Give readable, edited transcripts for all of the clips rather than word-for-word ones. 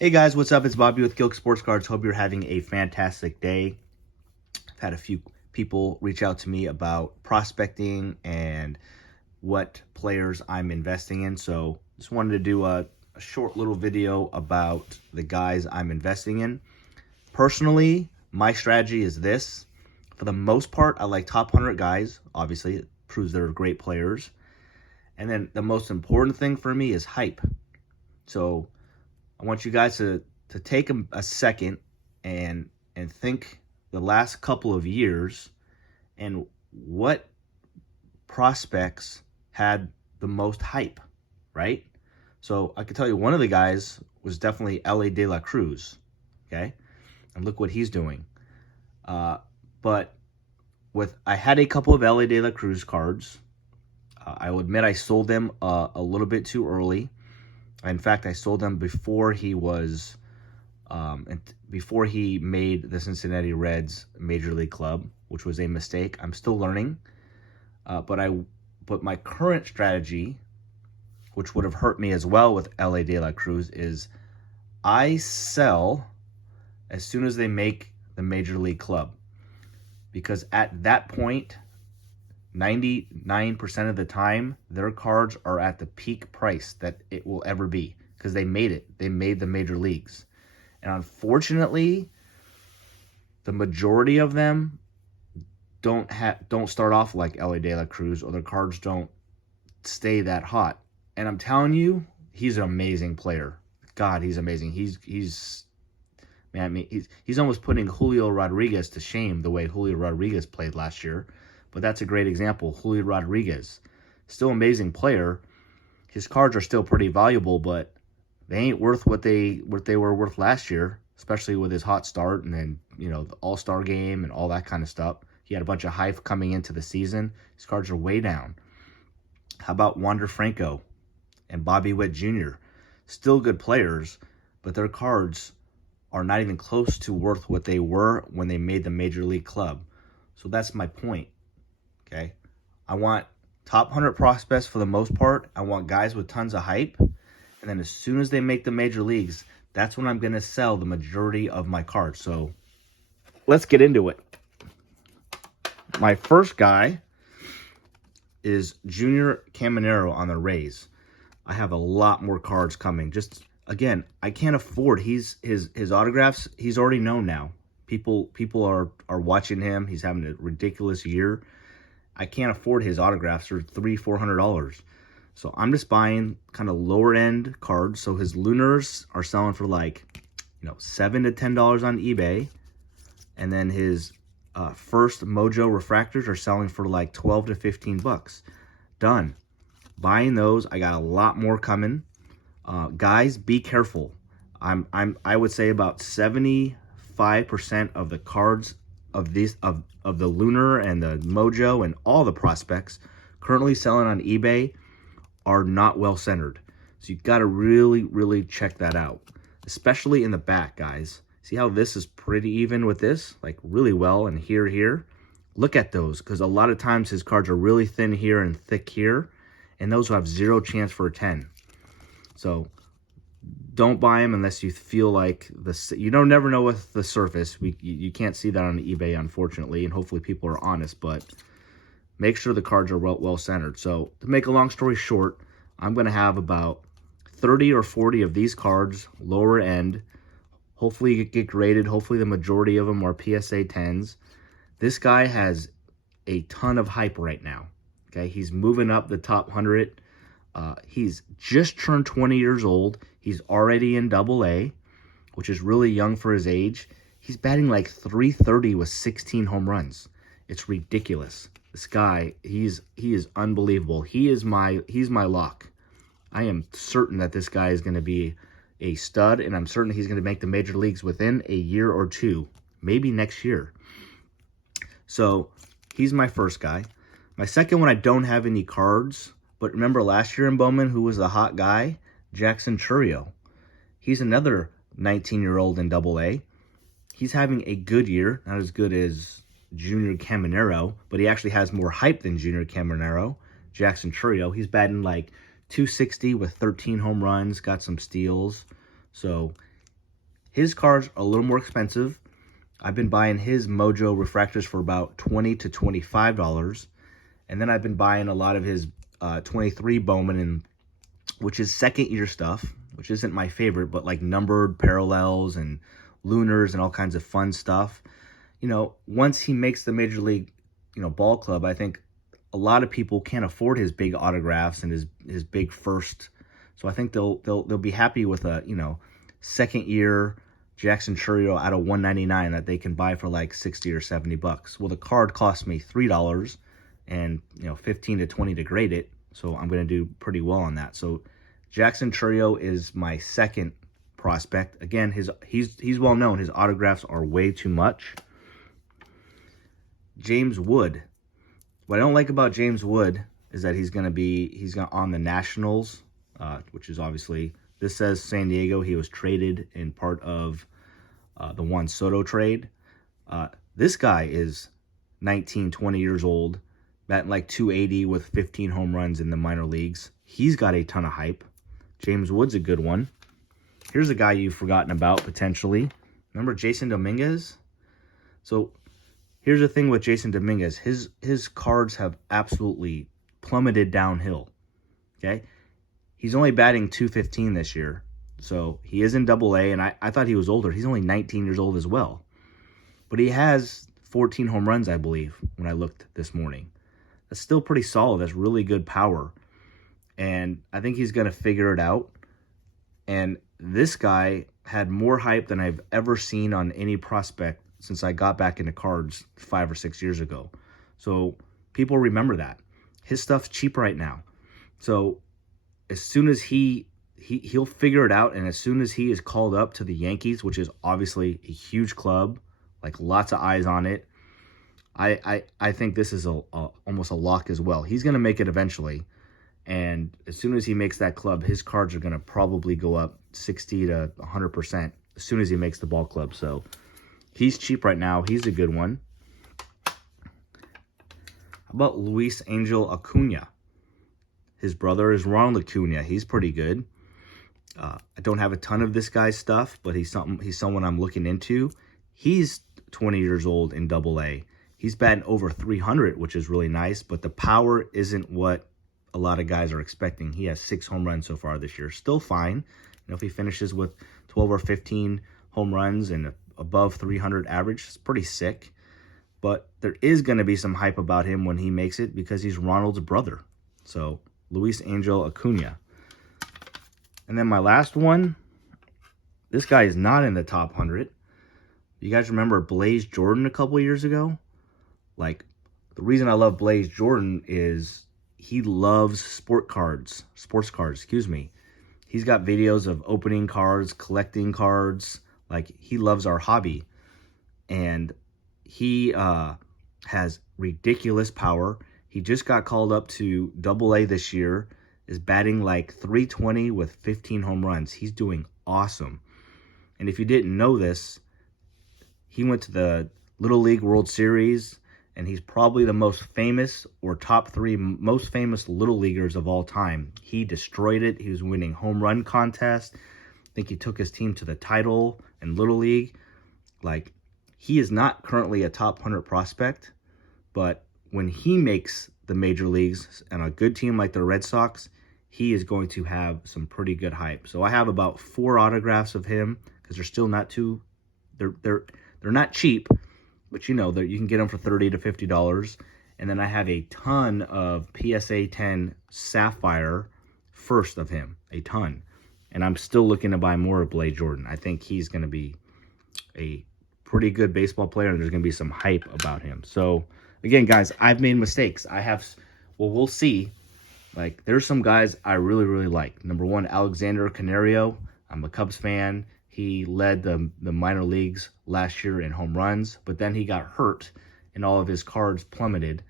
Hey guys, what's up? It's Bobby with Gilk Sports Cards. Hope you're having a fantastic day. I've had a few people reach out to me about prospecting and what players I'm investing in. So just wanted to do a short little video about the guys I'm investing in. Personally, my strategy is this. For the most part, I like top 100 guys. Obviously, it proves they're great players. And then the most important thing for me is hype. So I want you guys to take a second and think the last couple of years and what prospects had the most hype, right? So I can tell you one of the guys was definitely Elly De La Cruz, okay? And look what he's doing. But I had a couple of Elly De La Cruz cards. I will admit I sold them a little bit too early. In fact, I sold them before he was, before he made the Cincinnati Reds Major League Club, which was a mistake. I'm still learning, but my current strategy, which would have hurt me as well with Elly De La Cruz, is I sell as soon as they make the Major League Club, because at that point, 99% of the time, their cards are at the peak price that it will ever be because they made it. They made the major leagues. And unfortunately, the majority of them don't start off like Elly De La Cruz, or their cards don't stay that hot. And I'm telling you, he's an amazing player. God, he's amazing. Man, I mean, he's almost putting Julio Rodriguez to shame the way Julio Rodriguez played last year. But that's a great example. Julio Rodriguez, still amazing player. His cards are still pretty valuable, but they ain't worth what they were worth last year, especially with his hot start and then, the All-Star game and all that kind of stuff. He had a bunch of hype coming into the season. His cards are way down. How about Wander Franco and Bobby Witt Jr.? Still good players, but their cards are not even close to worth what they were when they made the Major League Club. So that's my point. Okay, I want top 100 prospects for the most part. I want guys with tons of hype. And then as soon as they make the major leagues, that's when I'm going to sell the majority of my cards. So let's get into it. My first guy is Junior Caminero on the Rays. I have a lot more cards coming. Just, again, I can't afford. His autographs, he's already known now. People are watching him. He's having a ridiculous year. I can't afford his autographs for $300-$400. So I'm just buying kind of lower end cards. So his Lunars are selling for like, $7 to $10 on eBay. And then his first Mojo refractors are selling for like 12 to 15 bucks. Done. Buying those. I got a lot more coming. Guys, be careful. I would say about 75% of the cards of the Lunar and the Mojo and all the prospects currently selling on eBay are not well centered. So you've got to really, really check that out, especially in the back, guys. See how this is pretty even with this, like really well, and here. Look at those, because a lot of times his cards are really thin here and thick here, and those will have zero chance for a 10. So don't buy them unless you feel like you don't never know with the surface. You can't see that on eBay, unfortunately, and hopefully people are honest, but make sure the cards are well centered. So to make a long story short, I'm going to have about 30 or 40 of these cards, lower end. Hopefully get graded. Hopefully the majority of them are PSA 10s. This guy has a ton of hype right now. Okay, he's moving up the top 100. He's just turned 20 years old. He's already in AA, which is really young for his age. He's batting like .330 with 16 home runs. It's ridiculous. This guy, he is unbelievable. He's my lock. I am certain that this guy is going to be a stud, and I'm certain he's going to make the major leagues within a year or two, maybe next year. So he's my first guy. My second one, I don't have any cards. But remember last year in Bowman, who was the hot guy? Jackson Chourio. He's another 19-year-old in AA. He's having a good year. Not as good as Junior Caminero, but he actually has more hype than Junior Caminero. Jackson Chourio. He's batting like .260 with 13 home runs, got some steals. So His cards are a little more expensive. I've been buying his Mojo refractors for about $20 to $25. And then I've been buying a lot of his 23 Bowman, and which is second year stuff, which isn't my favorite, but like numbered parallels and lunars and all kinds of fun stuff. You know, once he makes the Major League, ball club, I think a lot of people can't afford his big autographs and his big first. So I think they'll be happy with a, second year Jackson Chourio out of 199 that they can buy for like 60 or 70 bucks. Well, the card cost me $3 and 15 to 20 to grade it, so I'm going to do pretty well on that. So Jackson Chourio is my second prospect. Again, he's well known. His autographs are way too much. James Wood. What I don't like about James Wood is that he's going on the Nationals, which is obviously, this says San Diego. He was traded in part of the Juan Soto trade. This guy is 19, 20 years old, batting like 280 with 15 home runs in the minor leagues. He's got a ton of hype. James Wood's a good one. Here's a guy you've forgotten about potentially. Remember Jason Dominguez? So here's the thing with Jason Dominguez. His cards have absolutely plummeted downhill. Okay? He's only batting 215 this year. So he is in Double-A, and I thought he was older. He's only 19 years old as well. But he has 14 home runs, I believe, when I looked this morning. That's still pretty solid. That's really good power. And I think he's going to figure it out. And this guy had more hype than I've ever seen on any prospect since I got back into cards 5 or 6 years ago. So people remember that. His stuff's cheap right now. So as soon as he'll figure it out, and as soon as he is called up to the Yankees, which is obviously a huge club, like lots of eyes on it, I think this is almost a lock as well. He's going to make it eventually, and as soon as he makes that club, his cards are going to probably go up 60 to 100% as soon as he makes the ball club. So he's cheap right now. He's a good one. How about Luis Angel Acuna? His brother is Ronald Acuna. He's pretty good. I don't have a ton of this guy's stuff, but he's someone I'm looking into. He's 20 years old in Double-A. He's batting over 300, which is really nice, but the power isn't what a lot of guys are expecting. He has 6 home runs so far this year. Still fine. If he finishes with 12 or 15 home runs and above 300 average, it's pretty sick. But there is going to be some hype about him when he makes it because he's Ronald's brother. So Luis Angel Acuna. And then my last one, this guy is not in the top 100. You guys remember Blaze Jordan a couple years ago? Like, the reason I love Blaze Jordan is he loves sports cards. He's got videos of opening cards, collecting cards. Like, he loves our hobby. And he has ridiculous power. He just got called up to Double-A this year, is batting like 320 with 15 home runs. He's doing awesome. And if you didn't know this, he went to the Little League World Series, and he's probably the most famous or top 3 most famous Little Leaguers of all time. He destroyed it. He was winning home run contests. I think he took his team to the title in Little League. Like, he is not currently a top 100 prospect, but when he makes the major leagues and a good team like the Red Sox, he is going to have some pretty good hype. So I have about 4 autographs of him because they're still not too, they're not cheap, but you can get them for $30 to $50. And then I have a ton of PSA 10 Sapphire first of him, a ton. And I'm still looking to buy more of Blaze Jordan. I think he's going to be a pretty good baseball player, and there's going to be some hype about him. So again, guys, I've made mistakes. We'll see. Like, there's some guys I really, really like. Number 1, Alexander Canario. I'm a Cubs fan. He led the minor leagues last year in home runs, but then he got hurt and all of his cards plummeted.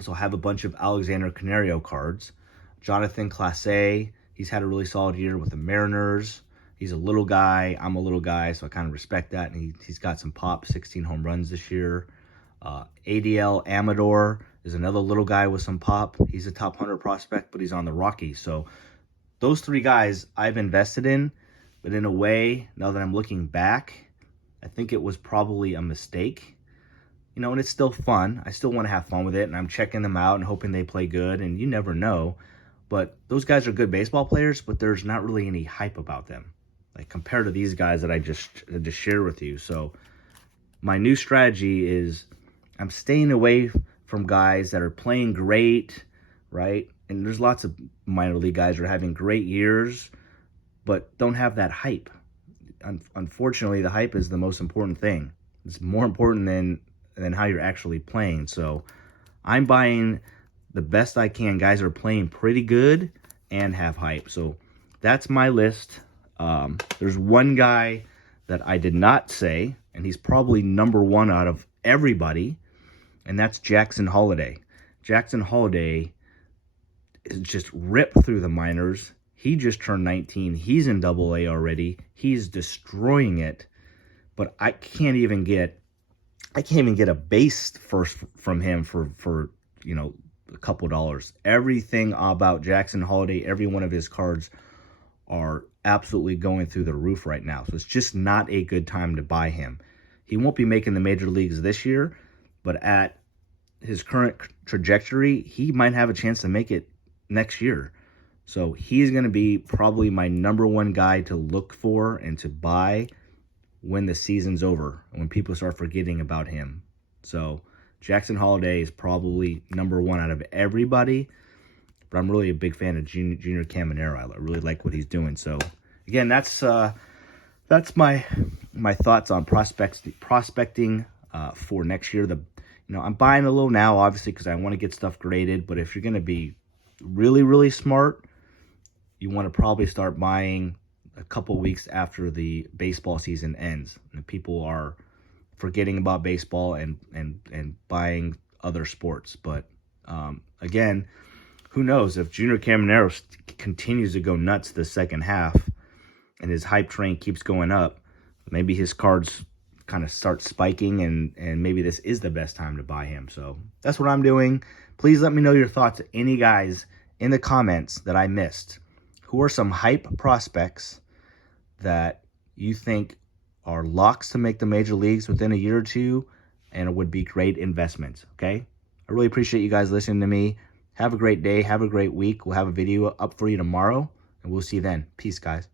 So I have a bunch of Alexander Canario cards. Jonathan Clase, he's had a really solid year with the Mariners. He's a little guy. I'm a little guy, so I kind of respect that. And he's got some pop, 16 home runs this year. ADL Amador is another little guy with some pop. He's a top 100 prospect, but he's on the Rockies. So those 3 guys I've invested in. But in a way, now that I'm looking back, I think it was probably a mistake. You know, and it's still fun. I still want to have fun with it, and I'm checking them out and hoping they play good, and you never know. But those guys are good baseball players, but there's not really any hype about them, like compared to these guys that I just shared with you. So my new strategy is I'm staying away from guys that are playing great, right? And there's lots of minor league guys that are having great years, but don't have that hype. Unfortunately, the hype is the most important thing. It's more important than how you're actually playing. So I'm buying the best I can. Guys are playing pretty good and have hype. So that's my list. There's one guy that I did not say, and he's probably number one out of everybody, and that's Jackson Holliday. Jackson Holliday is just ripped through the minors. He just turned 19. He's in Double-A already. He's destroying it. But I can't even get a base first from him for a couple dollars. Everything about Jackson Holliday, every one of his cards are absolutely going through the roof right now. So it's just not a good time to buy him. He won't be making the major leagues this year, but at his current trajectory, he might have a chance to make it next year. So he's going to be probably my number one guy to look for and to buy when the season's over, when people start forgetting about him. So Jackson Holliday is probably number one out of everybody, but I'm really a big fan of Junior Caminero. I really like what he's doing. So again, that's my thoughts on prospecting for next year. I'm buying a little now, obviously, because I want to get stuff graded. But if you're going to be really, really smart, you want to probably start buying a couple weeks after the baseball season ends, and people are forgetting about baseball and buying other sports. But again, who knows if Junior Caminero continues to go nuts the second half and his hype train keeps going up, maybe his cards kind of start spiking, and maybe this is the best time to buy him. So that's what I'm doing. Please let me know your thoughts, any guys in the comments that I missed. Who are some hype prospects that you think are locks to make the major leagues within a year or two and would be great investments, okay? I really appreciate you guys listening to me. Have a great day. Have a great week. We'll have a video up for you tomorrow, and we'll see you then. Peace, guys.